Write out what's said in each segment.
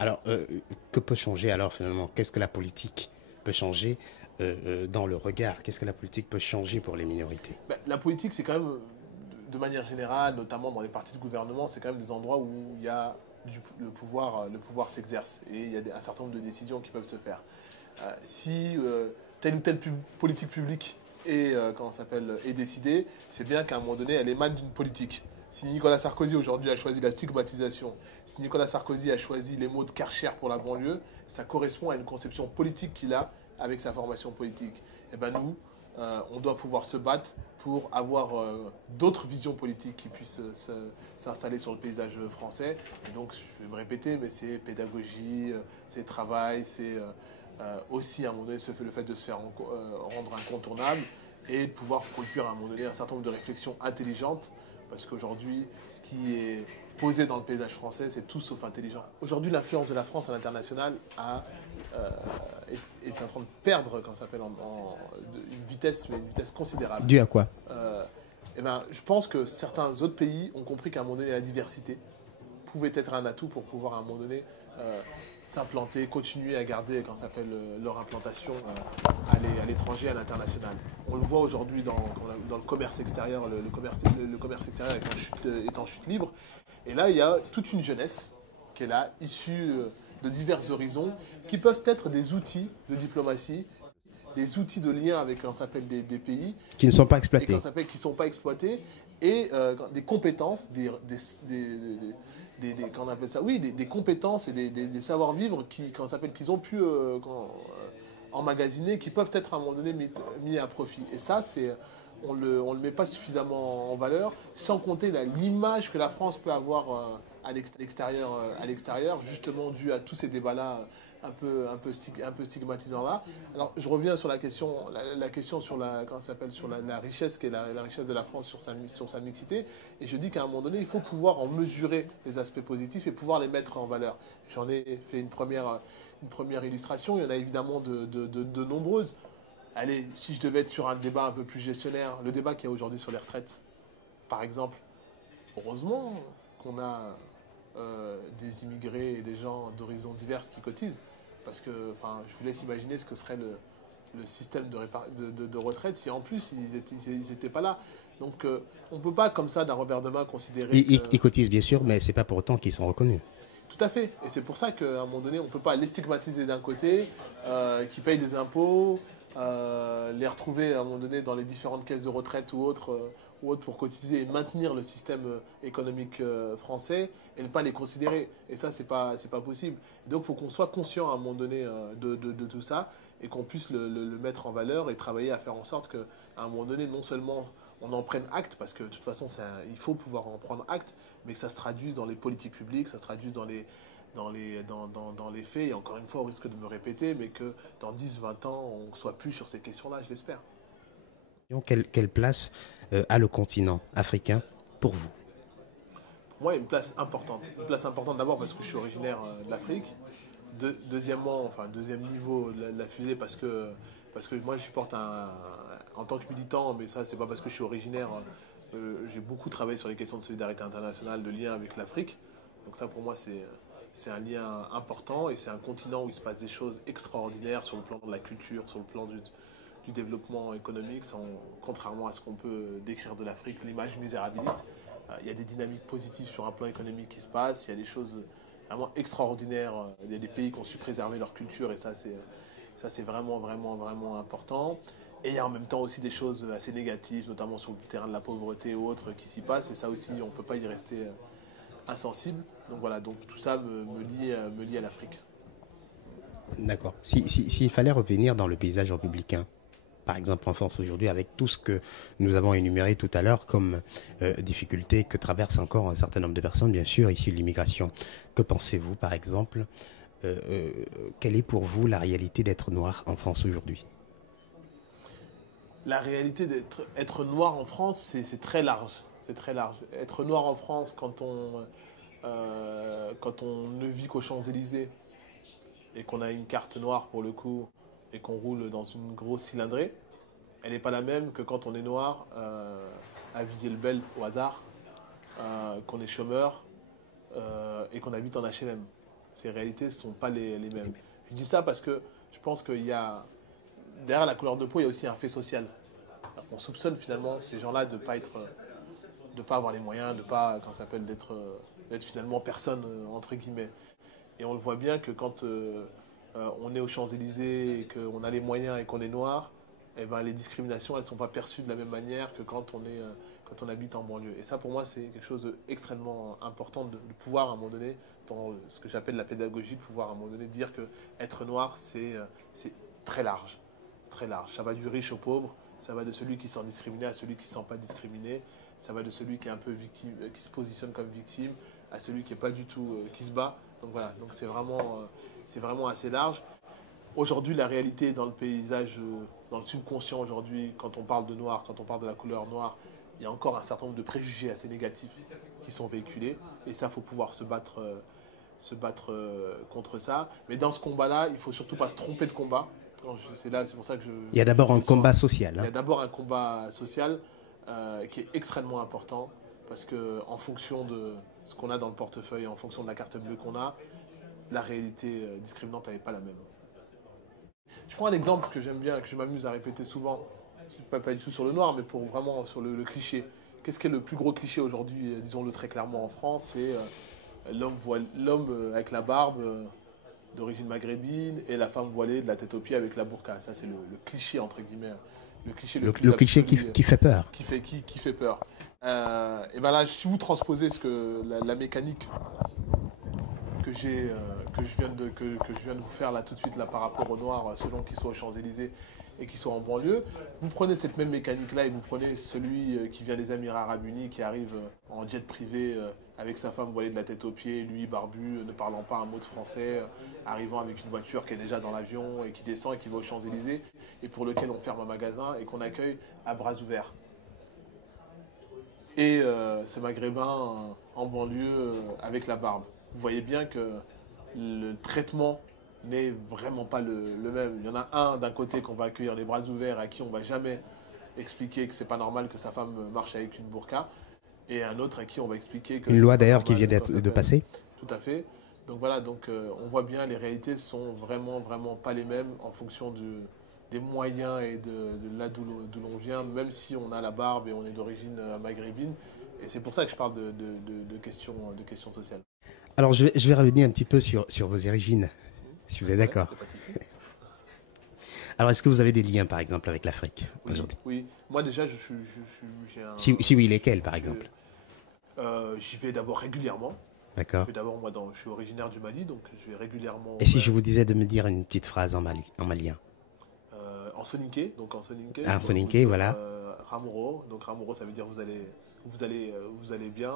Alors, que peut changer alors finalement? Qu'est-ce que la politique peut changer dans le regard? Qu'est-ce que la politique peut changer pour les minorités? Ben, la politique, c'est quand même, de manière générale, notamment dans les partis de gouvernement, c'est quand même des endroits où il y a le pouvoir s'exerce et il y a un certain nombre de décisions qui peuvent se faire. Si telle ou telle politique publique comment ça s'appelle, est décidée, c'est bien qu'à un moment donné, elle émane d'une politique. Si Nicolas Sarkozy aujourd'hui a choisi la stigmatisation, si Nicolas Sarkozy a choisi les mots de Karcher pour la banlieue, ça correspond à une conception politique qu'il a avec sa formation politique. Et ben nous, on doit pouvoir se battre pour avoir d'autres visions politiques qui puissent s'installer sur le paysage français. Et donc, je vais me répéter, mais c'est pédagogie, c'est travail, c'est aussi à un moment donné le fait de se faire rendre incontournable et de pouvoir produire à un moment donné un certain nombre de réflexions intelligentes. Parce qu'aujourd'hui, ce qui est posé dans le paysage français, c'est tout sauf intelligent. Aujourd'hui, l'influence de la France à l'international euh, est en train de perdre, quand ça s'appelle, une vitesse, mais une vitesse considérable. Dû à quoi? Euh, eh ben, je pense que certains autres pays ont compris qu'à un moment donné, la diversité pouvait être un atout pour pouvoir à un moment donné euh, s'implanter, continuer à garder quand ça s'appelle leur implantation à l'étranger, à l'international. On le voit aujourd'hui dans le commerce extérieur, le commerce extérieur est en chute libre. Et là, il y a toute une jeunesse qui est là, issue de divers horizons, qui peuvent être des outils de diplomatie, des outils de lien avec quand ça s'appelle des pays Qui ne sont pas et quand exploités. ça s'appelle qui ne sont pas exploités et des compétences, qu'on appelle ça, oui, des compétences et des savoir-vivre qui, quand ça s'appelle, qu'ils ont pu emmagasiner, qui peuvent être à un moment donné mis à profit. Et ça, on le met pas suffisamment en valeur, sans compter l'image que la France peut avoir à l'extérieur, justement dû à tous ces débats-là un peu stigmatisants là. Alors, je reviens sur la question, la question sur comment ça s'appelle, sur la richesse qui est la richesse de la France sur sa mixité. Et je dis qu'à un moment donné, il faut pouvoir en mesurer les aspects positifs et pouvoir les mettre en valeur. J'en ai fait une première illustration. Il y en a évidemment de nombreuses. Allez, si je devais être sur un débat un peu plus gestionnaire, le débat qu'il y a aujourd'hui sur les retraites, par exemple, heureusement qu'on a des immigrés et des gens d'horizons divers qui cotisent. Parce que je vous laisse imaginer ce que serait le système de retraite si en plus ils n'étaient pas là. Donc on ne peut pas comme ça d'un revers de main considérer que... Ils cotisent bien sûr, mais c'est pas pour autant qu'ils sont reconnus. Tout à fait. Et c'est pour ça qu'à un moment donné, on ne peut pas les stigmatiser d'un côté, qui payent des impôts, les retrouver à un moment donné dans les différentes caisses de retraite ou autres pour cotiser et maintenir le système économique français et ne pas les considérer. Et ça, c'est pas possible. Donc, il faut qu'on soit conscient à un moment donné de tout ça et qu'on puisse le mettre en valeur et travailler à faire en sorte qu'à un moment donné, non seulement on en prenne acte, parce que de toute façon, il faut pouvoir en prendre acte, mais que ça se traduise dans les politiques publiques, ça se traduise dans les faits. Et encore une fois, on risque de me répéter, mais que dans 10, 20 ans, on ne soit plus sur ces questions-là, je l'espère. Quelle place a le continent africain pour vous? Pour moi, il y a une place importante. Une place importante d'abord parce que je suis originaire de l'Afrique. Deuxièmement, enfin, deuxième niveau de la fusée parce que moi, je supporte en tant que militant, mais ça, c'est pas parce que je suis originaire. J'ai beaucoup travaillé sur les questions de solidarité internationale, de lien avec l'Afrique. Donc ça, pour moi, c'est un lien important et c'est un continent où il se passe des choses extraordinaires sur le plan de la culture, sur le plan du développement économique, contrairement à ce qu'on peut décrire de l'Afrique, l'image misérabiliste. Il y a des dynamiques positives sur un plan économique qui se passent, il y a des choses vraiment extraordinaires. Il y a des pays qui ont su préserver leur culture et ça, c'est vraiment, vraiment, vraiment important. Et il y a en même temps aussi des choses assez négatives, notamment sur le terrain de la pauvreté ou autres qui s'y passent. Et ça aussi, on ne peut pas y rester insensible. Donc voilà, donc tout ça me lie à l'Afrique. D'accord. S'il fallait revenir dans le paysage républicain, par exemple en France aujourd'hui, avec tout ce que nous avons énuméré tout à l'heure comme difficultés que traversent encore un certain nombre de personnes, bien sûr, issues de l'immigration, que pensez-vous, par exemple, quelle est pour vous la réalité d'être noir en France aujourd'hui? La réalité d'être noir en France, c'est très large. C'est très large. Être noir en France quand on ne vit qu'aux Champs-Élysées et qu'on a une carte noire pour le coup et qu'on roule dans une grosse cylindrée, elle n'est pas la même que quand on est noir à Villiers-le-Bel au hasard, qu'on est chômeur et qu'on habite en HLM. Ces réalités ne sont pas les mêmes. Je dis ça parce que je pense qu'il y a, derrière la couleur de peau, il y a aussi un fait social. On soupçonne finalement ces gens-là de ne pas avoir les moyens, de pas, quand ça s'appelle, d'être finalement personne, entre guillemets. Et on le voit bien que quand on est aux Champs-Élysées et qu'on a les moyens et qu'on est noir, eh ben, les discriminations, elles ne sont pas perçues de la même manière que quand on habite en banlieue. Et ça, pour moi, c'est quelque chose d'extrêmement important de pouvoir, à un moment donné, dans ce que j'appelle la pédagogie, de pouvoir, à un moment donné, dire qu'être noir, c'est très large. Très large. Ça va du riche au pauvre, ça va de celui qui se sent discriminé à celui qui ne se sent pas discriminé, ça va de celui qui est un peu victime, qui se positionne comme victime, à celui qui n'est pas du tout, qui se bat. Donc voilà, donc c'est vraiment assez large. Aujourd'hui, la réalité dans le paysage, dans le subconscient aujourd'hui, quand on parle de noir, quand on parle de la couleur noire, il y a encore un certain nombre de préjugés assez négatifs qui sont véhiculés. Et ça, il faut pouvoir se battre contre ça. Mais dans ce combat-là, il ne faut surtout pas se tromper de combat. C'est pour ça que il y a d'abord un combat social. Il y a d'abord un combat social qui est extrêmement important. Parce qu'en fonction de ce qu'on a dans le portefeuille, en fonction de la carte bleue qu'on a, la réalité discriminante n'est pas la même. Je prends un exemple que j'aime bien, que je m'amuse à répéter souvent, pas du tout sur le noir, mais pour vraiment sur le cliché. Qu'est-ce qui est le plus gros cliché aujourd'hui, disons-le très clairement en France, c'est l'homme avec la barbe d'origine maghrébine et la femme voilée de la tête aux pieds avec la burqa. Ça, c'est le cliché, entre guillemets. Le cliché qui fait peur. Qui fait peur. Et bien là, si vous transposez la mécanique que je viens de vous faire là tout de suite là, par rapport aux Noirs, selon qu'ils soient aux Champs-Élysées et qu'ils soient en banlieue, vous prenez cette même mécanique-là et vous prenez celui qui vient des Émirats Arabes Unis, qui arrive en jet privé avec sa femme voilée de la tête aux pieds, lui barbu, ne parlant pas un mot de français, arrivant avec une voiture qui est déjà dans l'avion et qui descend et qui va aux Champs-Élysées et pour lequel on ferme un magasin et qu'on accueille à bras ouverts. Et ce maghrébin en banlieue avec la barbe. Vous voyez bien que le traitement n'est vraiment pas le même. Il y en a un d'un côté qu'on va accueillir les bras ouverts, à qui on ne va jamais expliquer que c'est pas normal que sa femme marche avec une burqa, et un autre à qui on va expliquer que... Une loi d'ailleurs qui vient de passer. Tout à fait. Donc voilà, on voit bien les réalités sont vraiment pas les mêmes en fonction des moyens et de là d'où l'on vient, même si on a la barbe et on est d'origine maghrébine. Et c'est pour ça que je parle de questions sociales. Alors je vais revenir un petit peu sur vos origines, si vous êtes d'accord. Alors est-ce que vous avez des liens par exemple avec l'Afrique aujourd'hui? Oui, moi déjà j'ai un... Si oui, lesquels par exemple? J'y vais d'abord régulièrement. D'accord. Je suis originaire du Mali, donc je vais régulièrement... Et si je vous disais de me dire une petite phrase en malien? En soninké, donc en soninké. En soninké, voilà. Ramoro, donc Ramoro ça veut dire vous allez bien.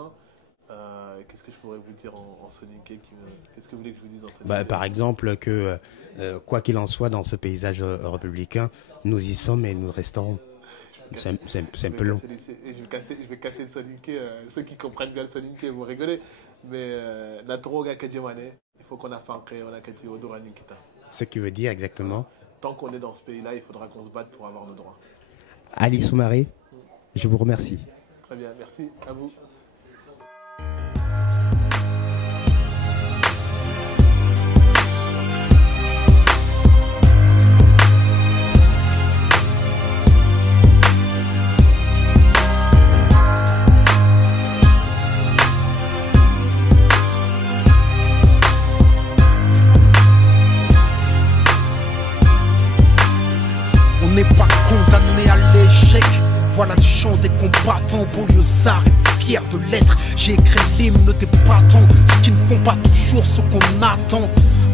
Qu'est-ce que je pourrais vous dire en soninké? Qu'est-ce que vous voulez que je vous dise en soninké? Par exemple que quoi qu'il en soit dans ce paysage républicain, nous y sommes et nous resterons. C'est un peu long. Je vais casser le soninké. Ceux qui comprennent bien le soninké vont rigoler. Mais la droga kadjemane, il faut qu'on a fait on a kati odorani kita. Ce qui veut dire exactement. Tant qu'on est dans ce pays-là, il faudra qu'on se batte pour avoir nos droits. Ali Soumaré, je vous remercie. Très bien, merci à vous. On n'est pas condamné à l'échec. Voilà le chant des combattants, banlieusards et fiers de l'être. J'ai écrit l'hymne des battants, ceux qui ne font pas toujours ce qu'on attend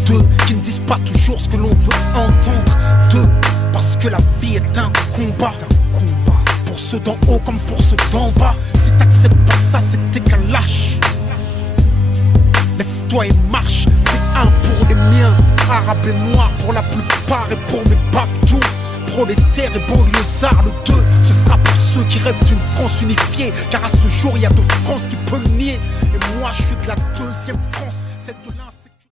d'eux, qui ne disent pas toujours ce que l'on veut entendre d'eux. Parce que la vie est un combat, pour ceux d'en haut comme pour ceux d'en bas. Si t'acceptes pas ça, c'est que t'es qu'un lâche. Lève-toi et marche, c'est un pour les miens, arabes et noirs pour la plupart et pour mes babtous. Prolétaires et banlieusards, le 2, ce sera pour ceux qui rêvent d'une France unifiée. Car à ce jour, il y a deux France qui peuvent le nier. Et moi, je suis de la deuxième France.